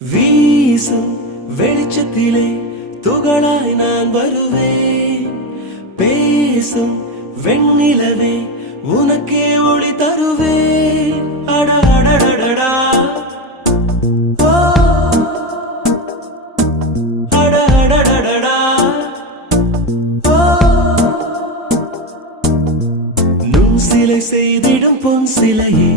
வீசும் வெளிச்சத்திலே துகளாய் நான் வருவேன். பேசும் வெண்ணிலவே உனக்கே ஒளி தருவேன். அட அடடடடா ஓ அட அடடடடா ஓ நுண் சிலை செய்திடும் பொன் சிலையே